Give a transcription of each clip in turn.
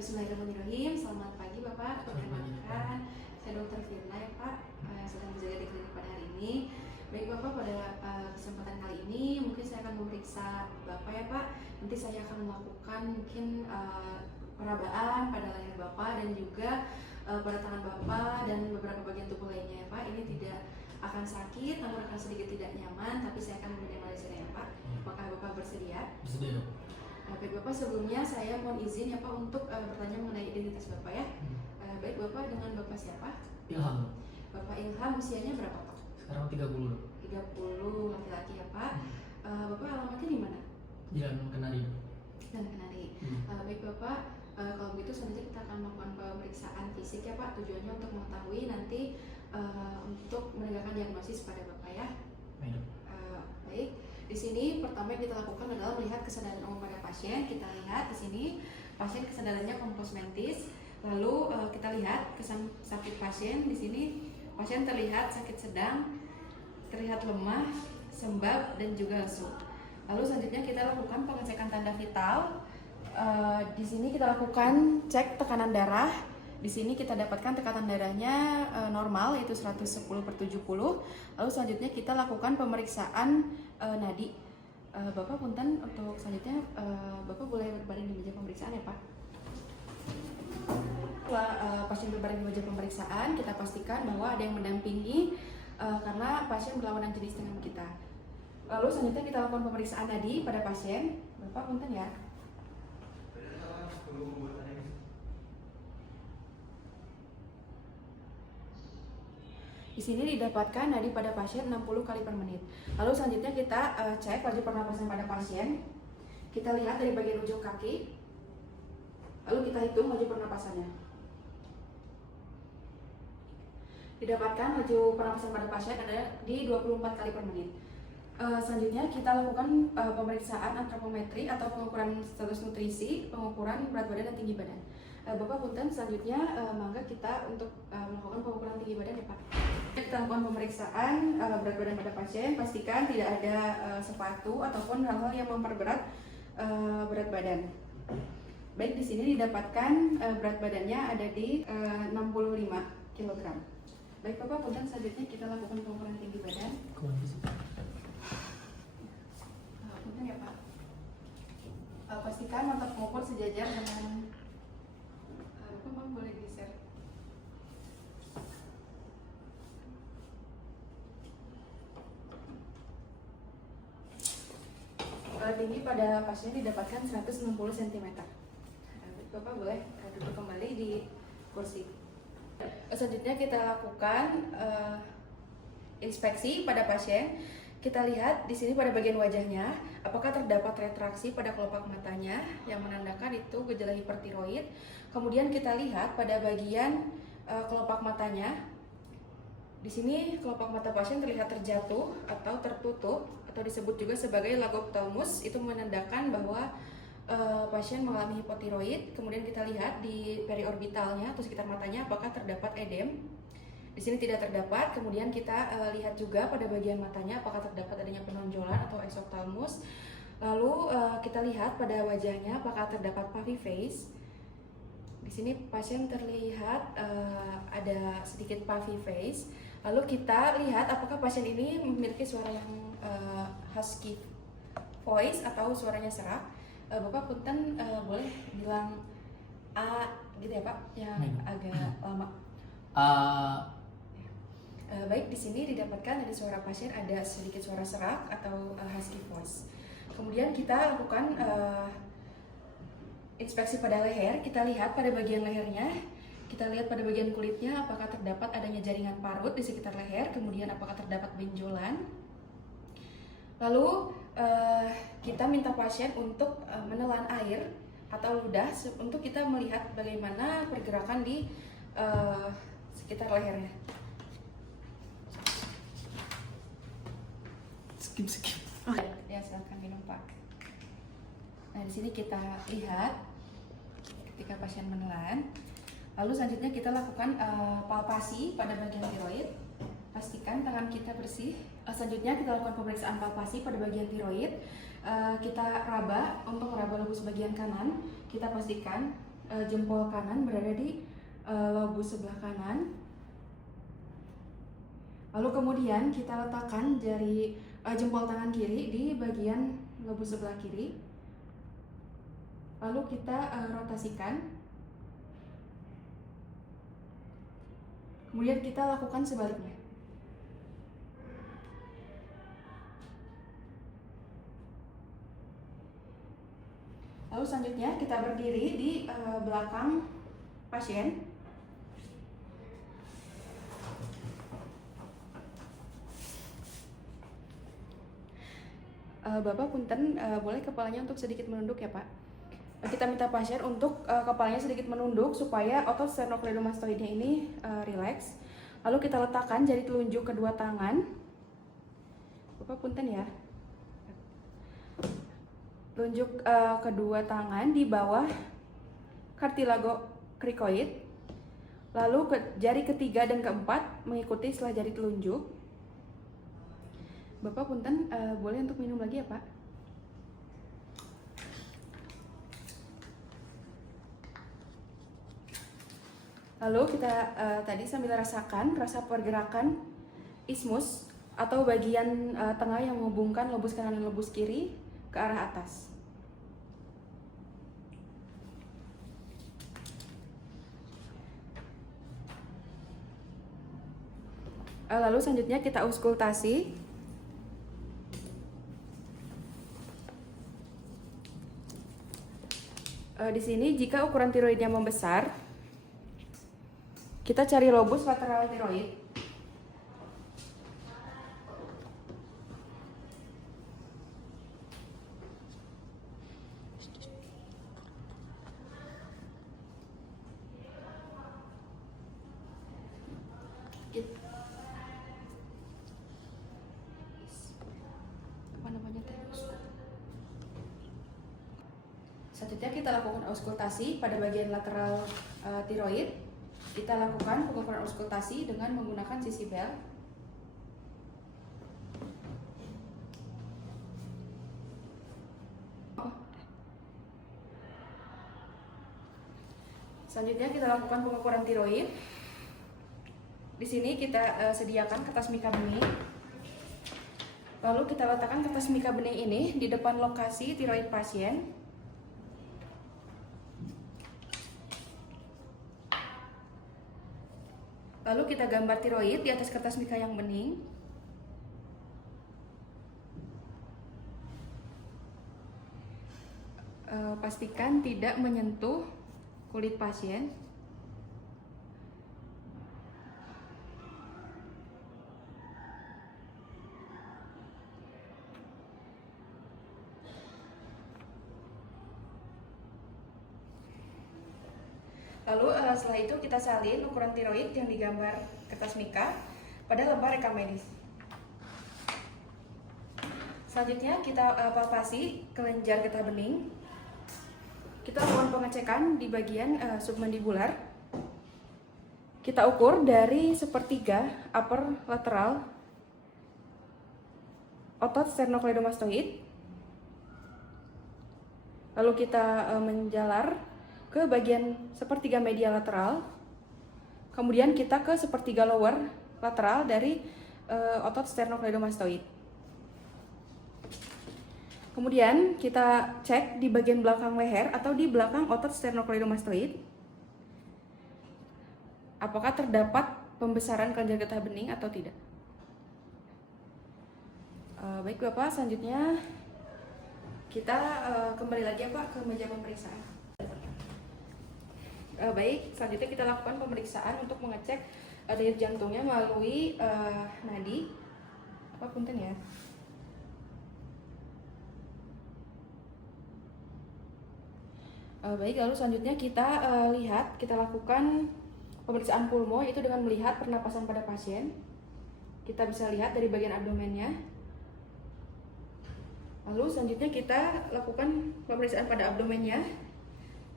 Bismillahirrahmanirrahim. Selamat pagi Bapak, perkenalkan saya Dr. Firna ya Pak, sedang berjaga di klinik pada hari ini. Baik Bapak, pada kesempatan kali ini mungkin saya akan memeriksa Bapak ya Pak. Nanti saya akan melakukan mungkin perabaan pada leher Bapak dan juga pada tangan Bapak dan beberapa bagian tubuh lainnya ya Pak. Ini tidak akan sakit, namun akan sedikit tidak nyaman, tapi saya akan meminimalisirnya ya Pak. Apakah Bapak bersedia? Bersedia dong. Baik Bapak, sebelumnya saya mohon izin ya Pak untuk bertanya mengenai identitas Bapak ya. Baik Bapak, dengan Bapak siapa? Ilham. Bapak Ilham, usianya berapa Pak? Sekarang 30 dong. 30, laki-laki ya Pak. Bapak alamatnya di mana? Jalan Kenari. Dan Kenari. Baik Bapak, kalau begitu selanjutnya kita akan melakukan pemeriksaan fisik ya Pak. Tujuannya untuk mengetahui nanti untuk menegakkan diagnosis pada Bapak ya. Baik. Di sini pertama yang kita lakukan adalah melihat kesadaran umum pada pasien. Kita lihat di sini pasien kesadarannya kompos mentis. Lalu kita lihat kesan sakit pasien. Di sini pasien terlihat sakit sedang, terlihat lemah, sembab dan juga lesu. Lalu selanjutnya kita lakukan pengecekan tanda vital. Di sini kita lakukan cek tekanan darah. Di sini kita dapatkan tekanan darahnya normal, yaitu 110/70. Lalu selanjutnya kita lakukan pemeriksaan nadi. Bapak punten, untuk selanjutnya Bapak boleh berbaring di meja pemeriksaan ya Pak. Setelah pasien berbaring di meja pemeriksaan, kita pastikan bahwa ada yang mendampingi karena pasien berlawanan jenis dengan kita. Lalu selanjutnya kita lakukan pemeriksaan nadi pada pasien. Bapak punten ya. Di sini didapatkan nadi pada pasien 60 kali per menit. Lalu selanjutnya kita cek laju pernapasan pada pasien. Kita lihat dari bagian ujung kaki. Lalu kita hitung laju pernapasannya. Didapatkan laju pernapasan pada pasien ada di 24 kali per menit. Selanjutnya kita lakukan pemeriksaan antropometri atau pengukuran status nutrisi, pengukuran berat badan dan tinggi badan. Bapak punten, selanjutnya mangga kita untuk melakukan pengukuran tinggi badan ya Pak. Kita lakukan pemeriksaan berat badan pada pasien, pastikan tidak ada sepatu ataupun hal-hal yang memperberat berat badan. Baik, di sini didapatkan berat badannya ada di 65 kg. Baik Bapak punten, selanjutnya kita lakukan pengukuran tinggi badan. Punten ya Pak. Pastikan mata pengukur sejajar dengan Bapak boleh di-share. Tinggi pada pasien didapatkan 160 cm. Bapak boleh duduk kembali di kursi. Selanjutnya kita lakukan inspeksi pada pasien. Kita lihat di sini pada bagian wajahnya, apakah terdapat retraksi pada kelopak matanya yang menandakan itu gejala hipertiroid. Kemudian kita lihat pada bagian kelopak matanya. Di sini kelopak mata pasien terlihat terjatuh atau tertutup atau disebut juga sebagai lagophthalmus. Itu menandakan bahwa pasien mengalami hipotiroid. Kemudian kita lihat di periorbitalnya atau sekitar matanya apakah terdapat edem. Di sini tidak terdapat. Kemudian kita lihat juga pada bagian matanya apakah terdapat adanya penonjolan atau exophthalmos. Lalu kita lihat pada wajahnya apakah terdapat puffy face. Di sini pasien terlihat ada sedikit puffy face. Lalu kita lihat apakah pasien ini memiliki suara yang husky voice atau suaranya serak. Bapak punten boleh bilang A gitu ya Pak, yang agak lama. Baik, di sini didapatkan dari suara pasien ada sedikit suara serak atau husky voice. Kemudian kita lakukan inspeksi pada leher. Kita lihat pada bagian lehernya. Kita lihat pada bagian kulitnya apakah terdapat adanya jaringan parut di sekitar leher. Kemudian apakah terdapat benjolan. Lalu kita minta pasien untuk menelan air atau ludah untuk kita melihat bagaimana pergerakan di sekitar lehernya. Skip. Ya, silakan minum Pak. Nah, di sini kita lihat ketika pasien menelan. Lalu selanjutnya kita lakukan palpasi pada bagian tiroid. Pastikan tangan kita bersih. Selanjutnya kita lakukan pemeriksaan palpasi pada bagian tiroid. Kita raba untuk meraba lobus bagian kanan. Kita pastikan jempol kanan berada di lobus sebelah kanan. Lalu kemudian kita letakkan jari jempol tangan kiri di bagian lobus sebelah kiri. Lalu kita rotasikan. Kemudian kita lakukan sebaliknya. Lalu selanjutnya kita berdiri di belakang pasien. Bapak punten, boleh kepalanya untuk sedikit menunduk ya Pak. Kita minta pasien untuk kepalanya sedikit menunduk supaya otot sternocleidomastoidnya ini rileks. Lalu kita letakkan jari telunjuk kedua tangan. Bapak punten ya. Tunjuk kedua tangan di bawah cartilago cricoid. Lalu jari ketiga dan keempat mengikuti setelah jari telunjuk. Bapak punten, boleh untuk minum lagi ya Pak? Lalu kita tadi sambil rasakan rasa pergerakan ismus atau bagian tengah yang menghubungkan lobus kanan dan lobus kiri ke arah atas. Lalu selanjutnya kita auskultasi. Di sini jika ukuran tiroidnya membesar, kita cari lobus lateral tiroid. Selanjutnya kita lakukan auskultasi pada bagian lateral tiroid. Kita lakukan pengukuran auskultasi dengan menggunakan sisi bel. Selanjutnya kita lakukan pengukuran tiroid. Di sini kita sediakan kertas mika bening. Lalu kita letakkan kertas mika bening ini di depan lokasi tiroid pasien. Lalu kita gambar tiroid di atas kertas mika yang bening. Pastikan tidak menyentuh kulit pasien. Lalu setelah itu kita salin ukuran tiroid yang digambar kertas mika pada lembar rekam medis. Selanjutnya kita palpasi kelenjar getah bening. Kita lakukan pengecekan di bagian submandibular. Kita ukur dari sepertiga upper lateral otot sternocleidomastoid. Lalu kita menjalar ke bagian sepertiga medial lateral, kemudian kita ke sepertiga lower lateral dari otot sternocleidomastoid. Kemudian kita cek di bagian belakang leher atau di belakang otot sternocleidomastoid, apakah terdapat pembesaran kelenjar getah bening atau tidak. Baik Bapak, selanjutnya kita kembali lagi ya Pak ke meja pemeriksaan. Baik, selanjutnya kita lakukan pemeriksaan untuk mengecek denyut jantungnya melalui nadi. Punten ya. Baik, lalu selanjutnya kita kita lakukan pemeriksaan pulmo, yaitu dengan melihat pernapasan pada pasien. Kita bisa lihat dari bagian abdomennya. Lalu selanjutnya kita lakukan pemeriksaan pada abdomennya.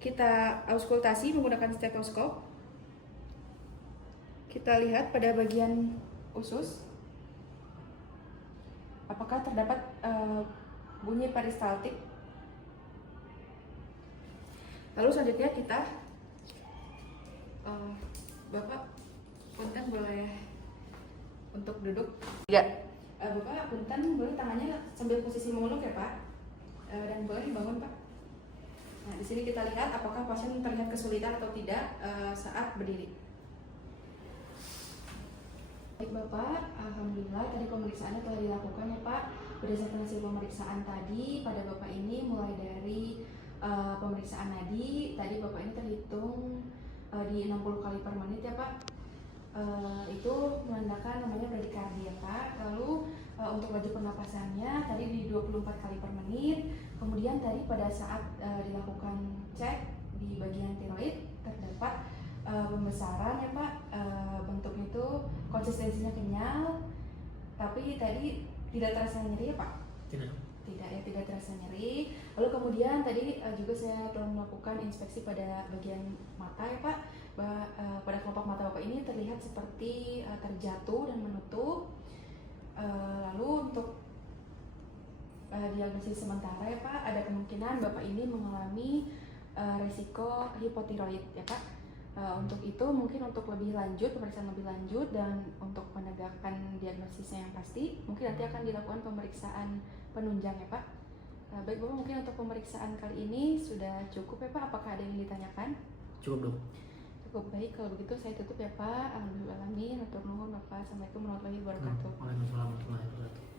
Kita auskultasi menggunakan stetoskop. Kita lihat pada bagian usus, apakah terdapat bunyi peristaltik. Lalu selanjutnya kita Bapak punten boleh untuk duduk. Ya. Bapak punten boleh tangannya sambil posisi mengeluk ya Pak. Dan boleh dibangun Pak. Nah, di sini kita lihat apakah pasien terlihat kesulitan atau tidak saat berdiri. Baik Bapak, alhamdulillah tadi pemeriksaannya telah dilakukan ya Pak. Berdasarkan hasil pemeriksaan tadi pada Bapak ini mulai dari pemeriksaan nadi, tadi Bapak ini terhitung di 60 kali per menit ya Pak. Itu menandakan namanya bradikardia Pak. Lalu untuk laju pernapasannya tadi di 24 kali per menit. Kemudian tadi pada saat dilakukan cek di bagian tiroid terdapat pembesaran ya Pak. Bentuknya itu konsistensinya kenyal, tapi tadi tidak terasa nyeri ya Pak? Tidak. Tidak terasa nyeri. Lalu kemudian tadi juga saya telah melakukan inspeksi pada bagian mata ya Pak. Pada kelopak mata Bapak ini terlihat seperti terjatuh dan menutup. Lalu untuk diagnosis sementara ya Pak, ada kemungkinan Bapak ini mengalami resiko hipotiroid ya Pak. Untuk itu mungkin untuk lebih lanjut, pemeriksaan lebih lanjut dan untuk penegakan diagnosisnya yang pasti mungkin nanti akan dilakukan pemeriksaan penunjang ya Pak. Baik Bapak, mungkin untuk pemeriksaan kali ini sudah cukup ya Pak, apakah ada yang ditanyakan? Cukup dok. Cukup, baik kalau begitu saya tutup ya Pak. Alhamdulillah, atur nuhun Bapak. Assalamualaikum warahmatullahi wabarakatuh. Waalaikumsalam warahmatullahi wabarakatuh.